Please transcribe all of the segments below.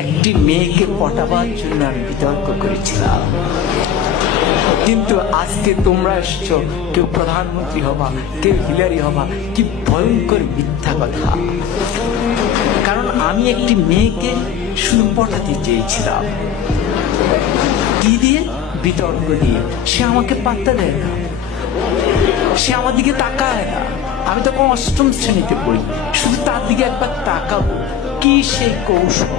একটি মেয়েকে পটাবার জন্য আমি বিতর্ক করেছিলাম। কিন্তু আজকে তোমরা এসছো, কেউ প্রধানমন্ত্রী হবা, কেউ হিলারি হবা। কি ভয়ঙ্কর মিথ্যা কথা! কারণ আমি একটি মেয়েকে শুধু পটাতে চেয়েছিলাম। কি দিয়ে? বিতর্ক দিয়ে। সে আমাকে পাত্তা দেয় না, সে আমার দিকে তাকায় না। আমি তখন অষ্টম শ্রেণীতে পড়ি, শুধু তার দিকে একবার তাকাবো, কি সেই কৌশল,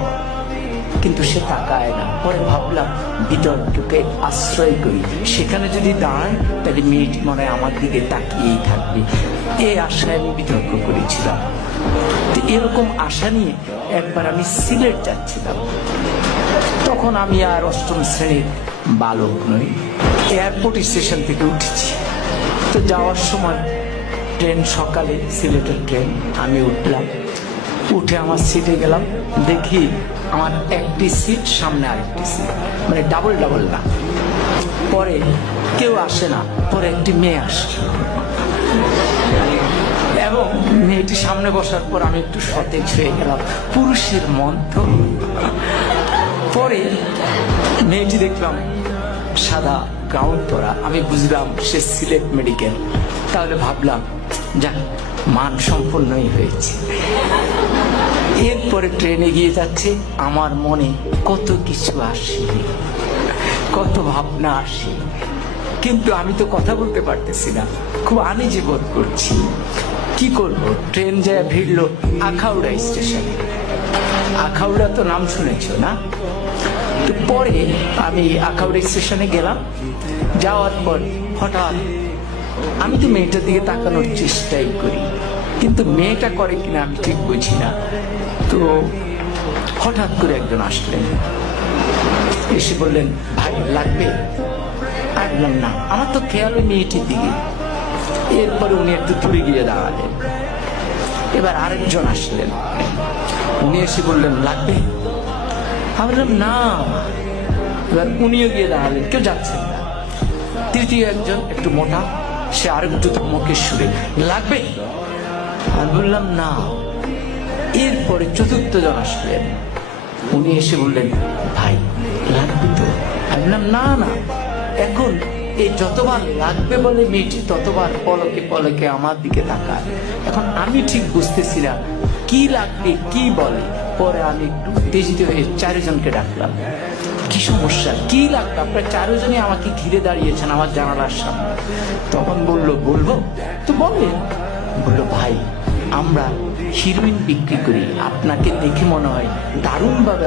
কিন্তু সে তাকায় না। পরে ভাবলাম বিতর্ককে আশ্রয় করি, সেখানে যদি দাঁড়ায় তাহলে মেয়েটি মনে হয় আমার দিকে তাকিয়েই থাকবে। এই আশায় আমি বিতর্ক করেছিলাম। তো এরকম আশা নিয়ে একবার আমি সিলেট যাচ্ছিলাম। তখন আমি আর অষ্টম শ্রেণীর বালক নই, এয়ারপোর্ট স্টেশন থেকে উঠেছি। তো যাওয়ার সময় ট্রেন, সকালে সিলেটের ট্রেন, আমি উঠলাম। উঠে আমার সিটে গেলাম, দেখি আমার একটি সিট, সামনে আরেকটি সিট, মানে ডাবল ডাবল না। পরে কেউ আসে না, পরে একটি মেয়ে আসে এবং মেয়েটি সামনে বসার পর আমি একটু সতেজ হয়ে গেলাম। পুরুষের মন তো। পরে মেয়েটি দেখলাম সাদা গাউন পরা, আমি বুঝলাম সে সিলেট মেডিকেল। তাহলে ভাবলাম যাক, মান সম্পন্নই হয়েছে। এরপরে ট্রেন এগিয়ে যাচ্ছে, আমার মনে কত কিছু আসে, কত ভাবনা আসে, কিন্তু আমি তো কথা বলতে পারতেছি না, খুব আনইজি বোধ করছি। কি করব? ট্রেন যায় ভিড়লো আখাউড়া স্টেশনে। আখাউড়া তো নাম শুনেছো না? তো পরে আমি আখাউড়া স্টেশনে গেলাম। যাওয়ার পর হঠাৎ আমি তো মেয়েটার দিকে তাকানোর চেষ্টাই করি, কিন্তু মেয়েটা করে কিনা আমি ঠিক বুঝি না। তো হঠাৎ করে একজন আসলেন, এসে বললেন, ভাই লাগবে? আমি বললাম না, আমার তো খেয়াল ওই মেয়েটির দিকে। এরপরে উনি একটু দূরে গিয়ে দাঁড়ালেন। এবার আরেকজন আসলেন, উনি এসে বললেন লাগবে? আমি বললাম না। এবার উনিও গিয়ে দাঁড়ালেন, কেউ যাচ্ছেন না। তৃতীয় একজন, একটু মোটা, সে আরেকটু ধমকের সুরে, লাগবে? আমি বললাম না। এরপরে চতুর্থ জন আসলেন, উনি এসে বললেন, ভাই লাগবে তো? আমি বললাম না না। এখন এই যতবার লাগবে বলে মেয়েটি ততবার পলকে পলকে আমার দিকে তাকায়। এখন আমি ঠিক বুঝতেছি না কি লাগবে, কি বলে। পরে আমি একটু উত্তেজিত হয়ে চারজনকে ডাকলাম, কি সমস্যা, কি লাগবে? আপনারা চারজনই আমাকে ঘিরে দাঁড়িয়েছেন আমার জানালার সামনে। তখন বললো, বলবো তো বললেন। বললো, ভাই আমরা হিরোইন বিক্রি করি, আপনাকে দেখে মনে হয় দারুণ ভাবে